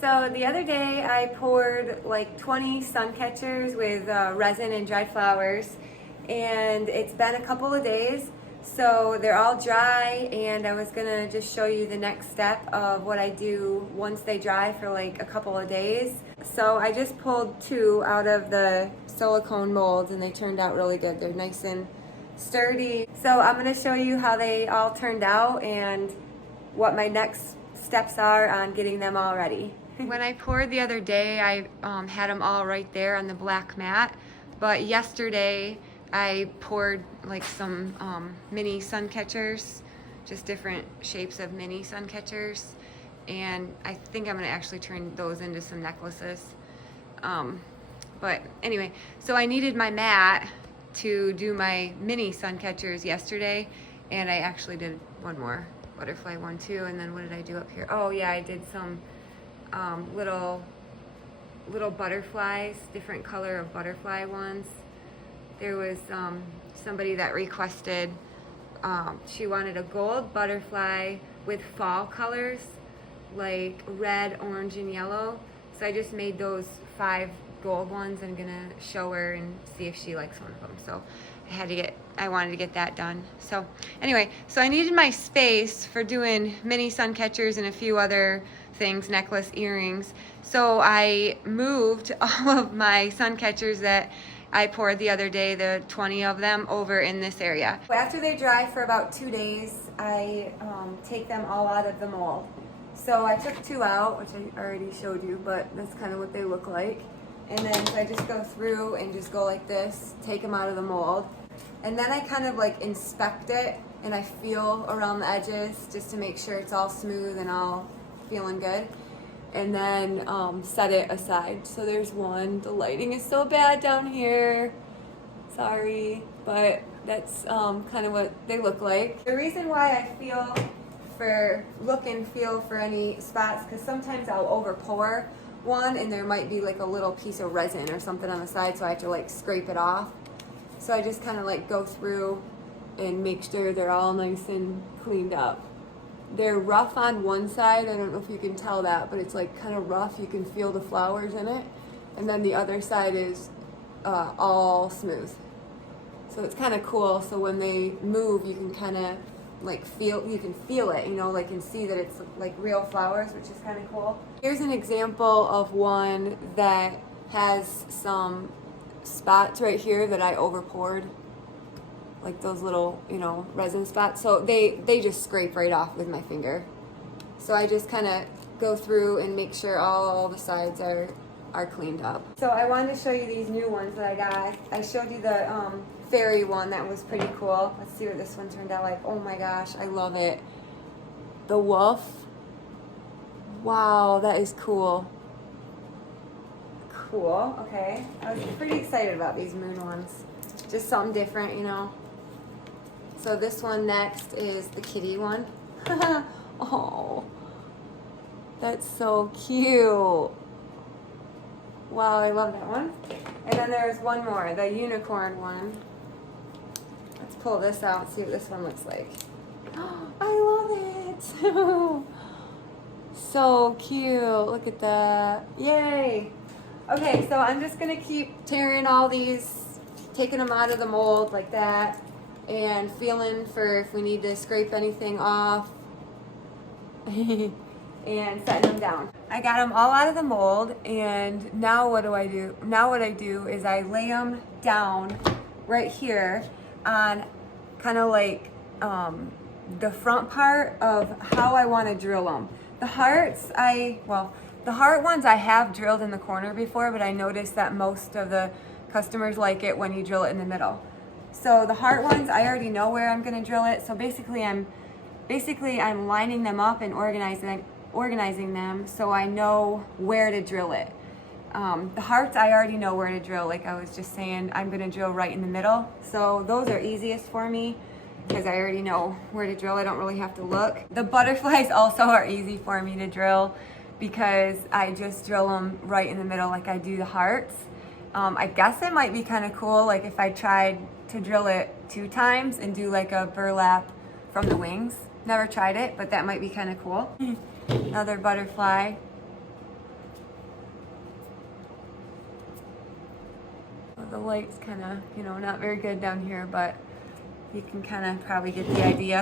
So the other day I poured like 20 sun catchers with resin and dried flowers, and it's been a couple of days, so they're all dry, and I was gonna just show you the next step of what I do once they dry for like a couple of days. So I just pulled 2 out of the silicone molds and they turned out really good. They're nice and sturdy. So I'm gonna show you how they all turned out and what my next steps are on getting them all ready. When I poured the other day, I had them all right there on the black mat, but yesterday I poured like some mini sun catchers, just different shapes of mini sun catchers, and I think I'm gonna actually turn those into some necklaces. But anyway, so I needed my mat to do my mini sun catchers yesterday, and I actually did one more butterfly one too. And then what did I do up here? Oh yeah, I did some little butterflies, different color of butterfly ones. There was somebody that requested, she wanted a gold butterfly with fall colors like red, orange, and yellow. So I just made those 5 gold ones. I'm gonna show her and see if she likes one of them. So I wanted to get that done. So anyway, so I needed my space for doing mini sun catchers and a few other things, necklace, earrings. So I moved all of my sun catchers that I poured the other day, the 20 of them, over in this area. After they dry for about 2 days, I take them all out of the mold. So I took 2 out, which I already showed you, but that's kind of what they look like. And then so I just go through and just go like this, take them out of the mold. And then I kind of like inspect it and I feel around the edges just to make sure it's all smooth and all feeling good. And then set it aside. So there's one. The lighting is so bad down here. Sorry, but that's kind of what they look like. The reason why I feel for any spots, because sometimes I'll over pour one and there might be like a little piece of resin or something on the side, so I have to like scrape it off. So I just kind of like go through and make sure they're all nice and cleaned up. They're rough on one side, I don't know if you can tell that, but it's like kind of rough, you can feel the flowers in it. And then the other side is all smooth. So it's kind of cool, so when they move you can kind of like feel it, you know, like and see that it's like real flowers, which is kind of cool. Here's an example of one that has some spots right here that I over poured, like those little, you know, resin spots. So they just scrape right off with my finger. So I just kind of go through and make sure all the sides are cleaned up. So I wanted to show you these new ones that I got. I showed you the fairy one that was pretty cool. Let's see what this one turned out like. Oh my gosh, I love it. The wolf. Wow, that is cool. Cool, okay. I was pretty excited about these moon ones. Just something different, you know. So this one next is the kitty one. Oh, that's so cute. Wow, I love that one. And then there's one more, the unicorn one. Let's pull this out and see what this one looks like. I love it. So cute. Look at that. Yay. Okay, so I'm just going to keep tearing all these, taking them out of the mold like that, and feeling for if we need to scrape anything off and setting them down. I got them all out of the mold, and now what do I do? Now what I do is I lay them down right here on kind of like the front part of how I want to drill them. The hearts, the heart ones I have drilled in the corner before, but I noticed that most of the customers like it when you drill it in the middle. So the heart ones, I already know where I'm going to drill it. So basically I'm lining them up and organizing them so I know where to drill it. The hearts, I already know where to drill. Like I was just saying, I'm going to drill right in the middle. So those are easiest for me because I already know where to drill. I don't really have to look. The butterflies also are easy for me to drill because I just drill them right in the middle like I do the hearts. I guess it might be kind of cool, like if I tried to drill it 2 times and do like a burlap from the wings. Never tried it, but that might be kind of cool. Another butterfly. the light's kind of, you know, not very good down here, but you can kind of probably get the idea.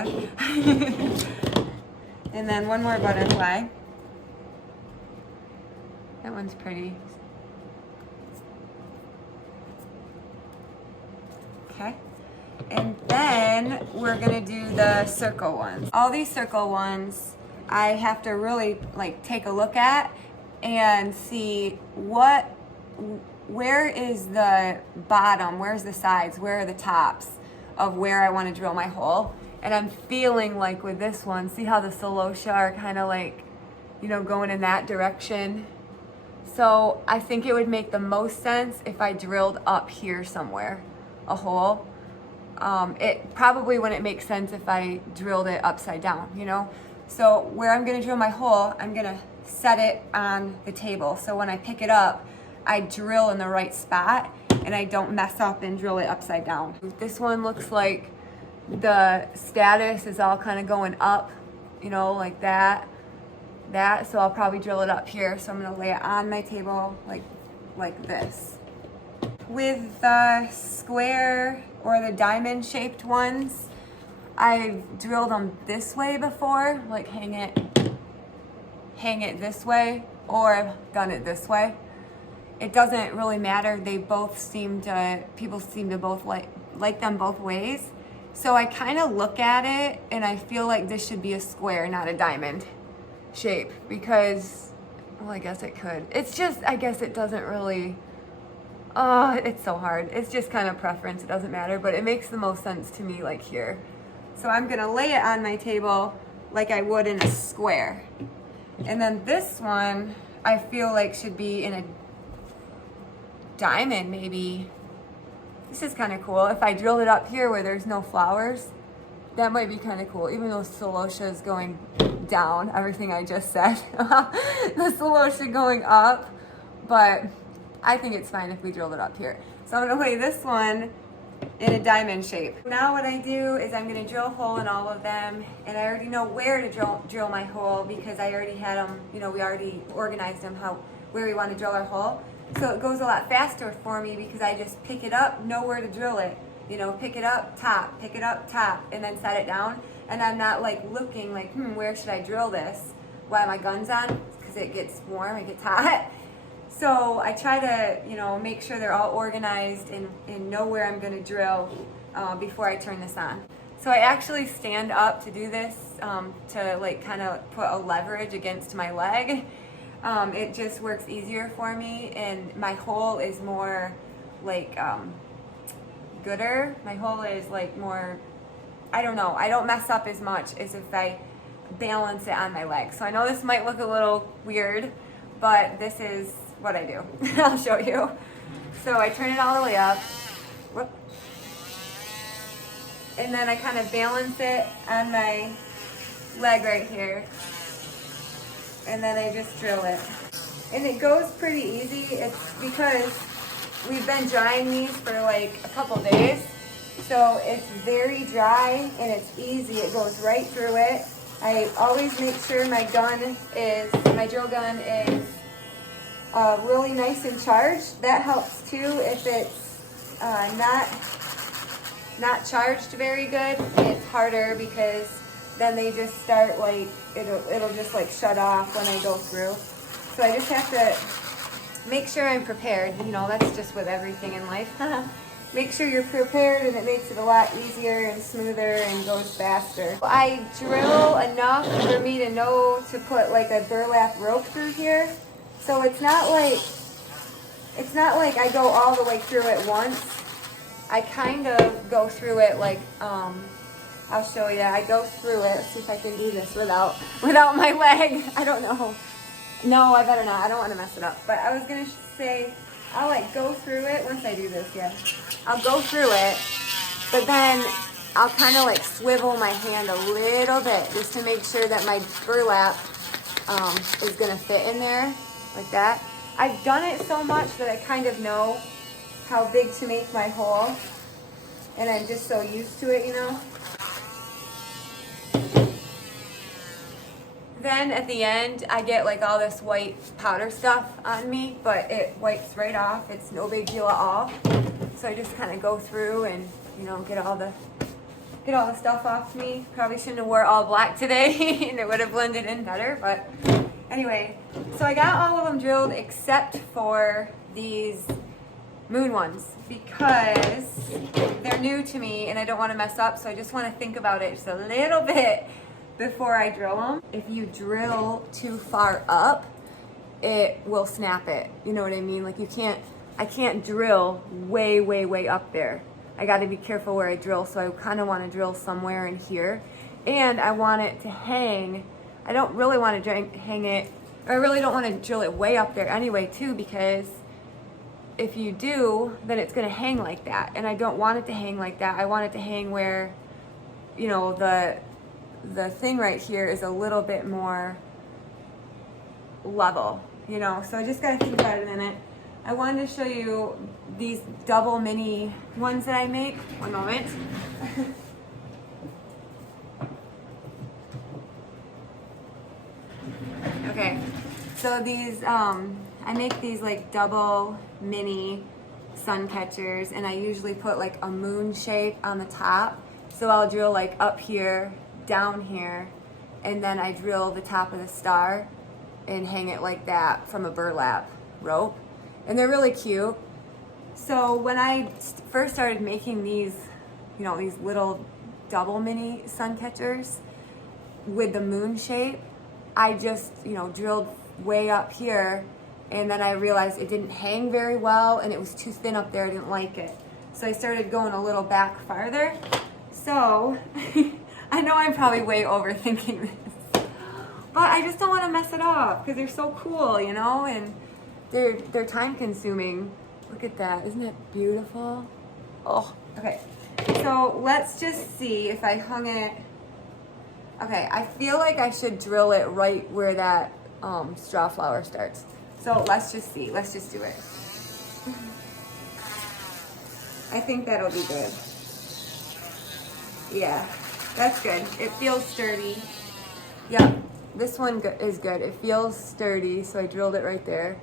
And then one more butterfly. That one's pretty. Okay. And then we're gonna do the circle ones. All these circle ones, I have to really like take a look at and see where is the bottom, where's the sides, where are the tops of where I want to drill my hole. And I'm feeling like with this one, see how the celosia are kind of like, you know, going in that direction. So I think it would make the most sense if I drilled up here somewhere, a hole. It probably wouldn't make sense if I drilled it upside down, you know? So where I'm gonna drill my hole, I'm gonna set it on the table. So when I pick it up, I drill in the right spot and I don't mess up and drill it upside down. This one looks like the status is all kind of going up, you know, like that. So I'll probably drill it up here. So I'm gonna lay it on my table like this. With the square or the diamond shaped ones, I've drilled them this way before, like hang it this way, or I've done it this way. It doesn't really matter. They both people seem to both like them both ways. So I kind of look at it and I feel like this should be a square, not a diamond shape, because, well, I guess it could. It's just, I guess it doesn't really, it's so hard. It's just kind of preference. It doesn't matter, but it makes the most sense to me like here. So I'm gonna lay it on my table like I would in a square. And then this one, I feel like should be in a diamond maybe. This is kind of cool. If I drilled it up here where there's no flowers, that might be kind of cool, even though celosia is going down, everything I just said. The celosia going up, but I think it's fine if we drilled it up here. So I'm gonna lay this one in a diamond shape. Now what I do is I'm gonna drill a hole in all of them, and I already know where to drill my hole because I already had them, you know, we already organized them where we want to drill our hole. So it goes a lot faster for me because I just pick it up, know where to drill it. You know, pick it up, top, pick it up, top, and then set it down. And I'm not like looking like, where should I drill this while my gun's on? Because it gets warm, it gets hot. So I try to, you know, make sure they're all organized and know where I'm gonna drill before I turn this on. So I actually stand up to do this to like kind of put a leverage against my leg. It just works easier for me, and my hole is more like gooder. My hole is like more, I don't know, I don't mess up as much as if I balance it on my leg. So I know this might look a little weird, but this is what I do. I'll show you. So I turn it all the way up. Whoop. And then I kind of balance it on my leg right here. And then I just drill it. And it goes pretty easy. It's because we've been drying these for like a couple days. So it's very dry and it's easy. It goes right through it. I always make sure my drill gun is really nice and charged. That helps too if it's not charged very good. It's harder because then they just start like, it'll just like shut off when I go through. So I just have to make sure I'm prepared. You know, that's just with everything in life. Make sure you're prepared and it makes it a lot easier and smoother and goes faster. I drill enough for me to know to put like a burlap rope through here. So it's not like I go all the way through it once. I kind of go through it like, I'll show you. I go through it. Let's see if I can do this without my leg. I don't know. No, I better not. I don't want to mess it up. But I was going to say, I'll like go through it once I do this, yeah. I'll go through it, but then I'll kind of like swivel my hand a little bit just to make sure that my burlap is going to fit in there like that. I've done it so much that I kind of know how big to make my hole, and I'm just so used to it, you know. Then at the end, I get like all this white powder stuff on me, but it wipes right off. It's no big deal at all. So I just kind of go through and, you know, get all the stuff off me. Probably shouldn't have wore all black today and it would have blended in better, but anyway. So I got all of them drilled except for these moon ones because they're new to me and I don't want to mess up, so I just want to think about it just a little bit before I drill them. If you drill too far up, it will snap it. You know what I mean? Like I can't drill way, way, way up there. I got to be careful where I drill, so I kind of want to drill somewhere in here. And I want it to hang. I don't really want to hang it, or I really don't want to drill it way up there anyway too, because if you do, then it's going to hang like that. And I don't want it to hang like that. I want it to hang where, you know, the thing right here is a little bit more level, you know. So I just got to think about it a minute. I wanted to show you these double mini ones that I make. One moment. Okay, so these, I make these like double mini sun catchers, and I usually put like a moon shape on the top. So I'll drill like up here, down here, and then I drill the top of the star and hang it like that from a burlap rope. And they're really cute. So when I first started making these, you know, these little double mini sun catchers with the moon shape, I just, you know, drilled way up here, and then I realized it didn't hang very well and it was too thin up there. I didn't like it. So I started going a little back farther. So I know I'm probably way overthinking this, but I just don't want to mess it up because they're so cool, you know, and they're time consuming. Look at that. Isn't it beautiful? Oh, okay. So let's just see if I hung it. Okay, I feel like I should drill it right where that straw flower starts. So let's just see. Let's just do it. I think that'll be good. Yeah, that's good. It feels sturdy. Yep, this one is good. It feels sturdy, so I drilled it right there.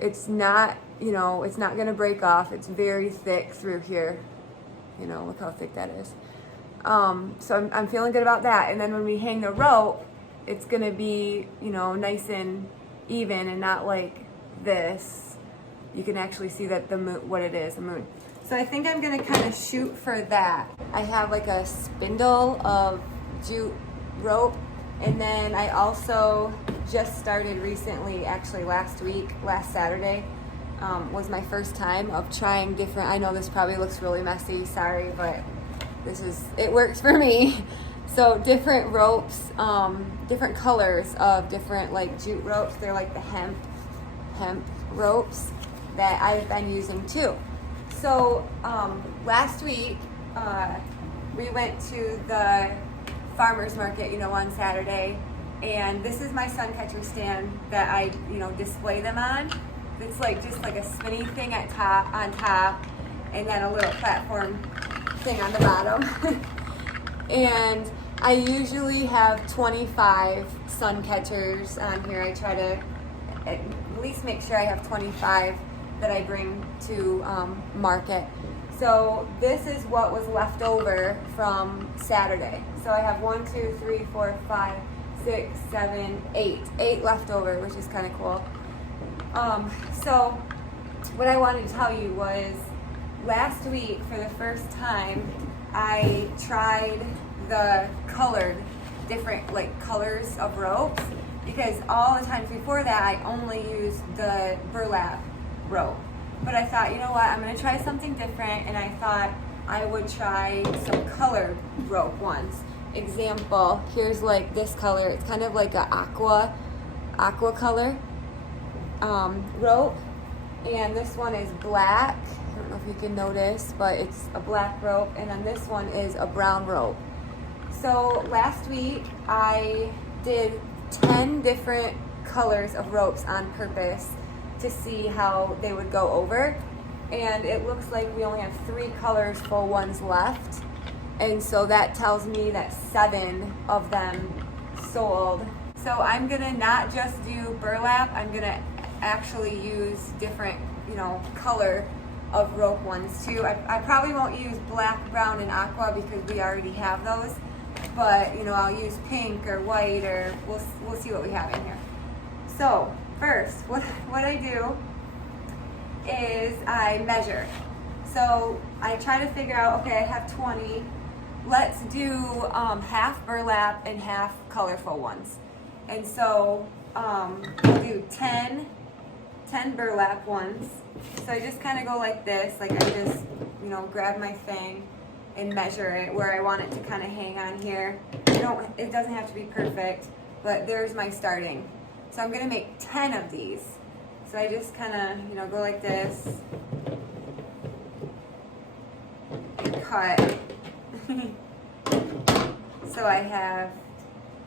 It's not, you know, it's not gonna break off. It's very thick through here. You know, look how thick that is. So I'm feeling good about that. And then when we hang the rope, it's gonna be, you know, nice and even and not like this. You can actually see that the moon, what it is, a moon. So I think I'm gonna kind of shoot for that. I have like a spindle of jute rope, and then I also just started recently, actually last Saturday, was my first time of trying different, I know this probably looks really messy, sorry, but it works for me. So different ropes, different colors of different like jute ropes. They're like the hemp ropes that I've been using too. So last week we went to the farmer's market, you know, on Saturday, and this is my sun catcher stand that I, you know, display them on. It's like just like a spinny thing on top, and then a little platform thing on the bottom. And I usually have 25 sun catchers on here. I try to at least make sure I have 25 that I bring to market. So this is what was left over from Saturday. So I have 1, 2, 3, 4, 5, 6, 7, 8. 8 left over, which is kind of cool. So what I wanted to tell you was last week, for the first time, I tried the different like colors of ropes, because all the times before that I only used the burlap rope. But I thought, you know what, I'm going to try something different, and I thought I would try some colored rope ones. Example, here's like this color. It's kind of like a aqua color rope, and this one is black. I don't know if you can notice, but it's a black rope, and then this one is a brown rope. So last week I did 10 different colors of ropes on purpose to see how they would go over, and it looks like we only have 3 colorful ones left, and so that tells me that 7 of them sold. So I'm gonna not just do burlap, I'm gonna actually use different, you know, color of rope ones too. I probably won't use black, brown, and aqua because we already have those. But you know, I'll use pink or white, or we'll see what we have in here. So first, what I do is I measure. So I try to figure out, okay, I have 20. Let's do half burlap and half colorful ones. And so I'll do 10 burlap ones. So I just kind of go like this, like I just, you know, grab my thing and measure it where I want it to kind of hang on here. It doesn't have to be perfect, but there's my starting. So I'm gonna make 10 of these. So I just kind of, you know, go like this and cut. So I have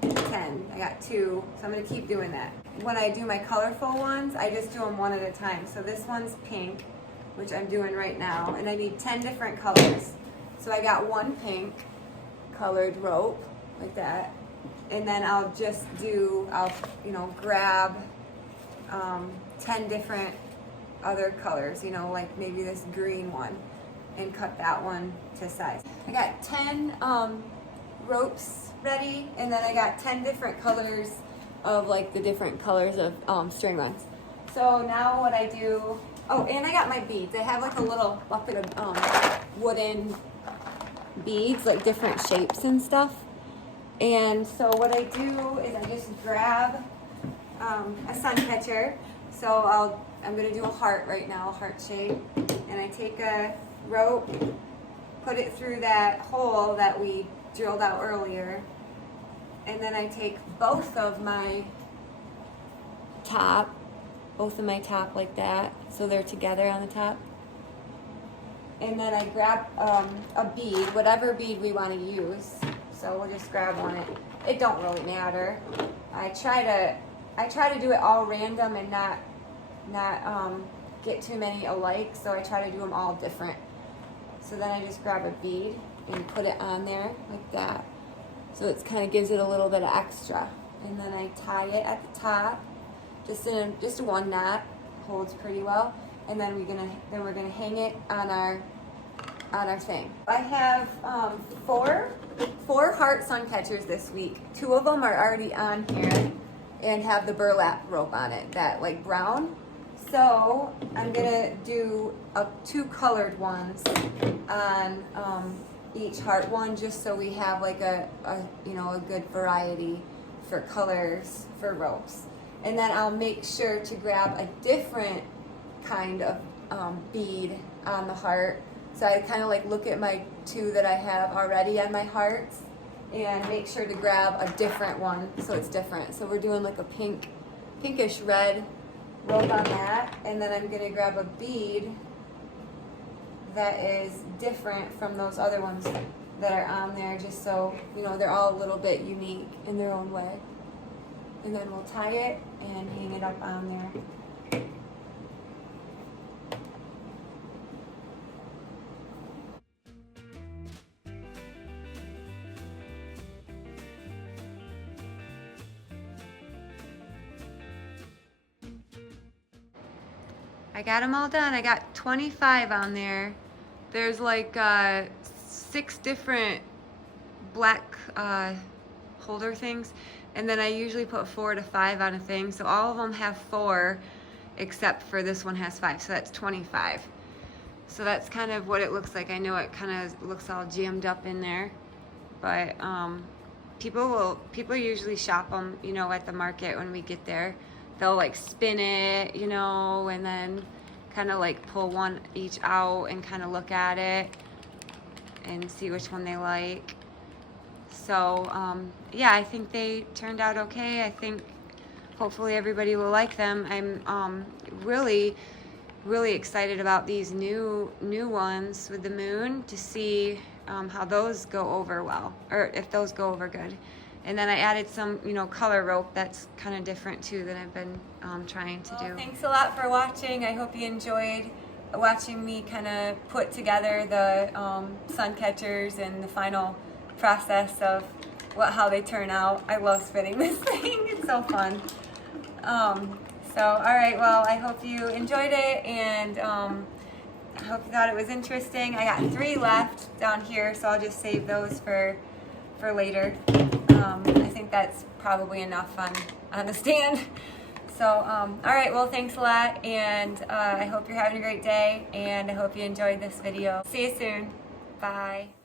10. I got 2, so I'm going to keep doing that. When I do my colorful ones, I just do them one at a time. So this one's pink, which I'm doing right now, and I need 10 different colors. So I got 1 pink colored rope, like that, and then I'll you know, grab 10 different other colors, you know, like maybe this green one, and cut that one to size. I got 10 ropes ready, and then I got 10 different colors of like the different colors of string lines. So now what I do, oh, and I got my beads. I have like a little bucket of wooden beads, like different shapes and stuff. And so what I do is I just grab a sun catcher. So I'm gonna do a heart right now, a heart shape, and I take a rope, put it through that hole that we drilled out earlier, and then I take both of my top like that, so they're together on the top, and then I grab a bead, whatever bead we want to use. So we'll just grab one. It don't really matter. I try to do it all random and not get too many alike, so I try to do them all different. So then I just grab a bead and put it on there like that. So it kind of gives it a little bit of extra. And then I tie it at the top, just a 1 knot, holds pretty well. And then we're gonna hang it on our thing. I have 4 heart sun catchers this week. 2 of them are already on here and have the burlap rope on it, that like brown. So I'm gonna do 2 colored ones on each heart one, just so we have like a you know, a good variety for colors for ropes. And then I'll make sure to grab a different kind of bead on the heart. So I kind of like look at my 2 that I have already on my hearts and make sure to grab a different one so it's different. So we're doing like a pinkish red rope on that, and then I'm gonna grab a bead that is different from those other ones that are on there, just so, you know, they're all a little bit unique in their own way. And then we'll tie it and hang it up on there. I got them all done. I got 25 on there. There's like 6 different black holder things, and then I usually put 4 to 5 on a thing, so all of them have 4 except for this one has 5, so that's 25. So that's kind of what it looks like. I know it kind of looks all jammed up in there, but people usually shop them, you know, at the market when we get there. They'll like spin it, you know, and then kind of like pull one each out and kind of look at it and see which one they like. So yeah, I think they turned out okay. I think hopefully everybody will like them. I'm really excited about these new ones with the moon, to see how those go over well, or if those go over good. And then I added some, you know, color rope that's kind of different too that I've been trying to do. Thanks a lot for watching. I hope you enjoyed watching me kind of put together the sun catchers and the final process of how they turn out. I love spinning this thing. It's so fun. So all right, well, I hope you enjoyed it, and I hope you thought it was interesting. I got 3 left down here, so I'll just save those for later. I think that's probably enough on the stand. So, all right, well, thanks a lot, and I hope you're having a great day, and I hope you enjoyed this video. See you soon. Bye.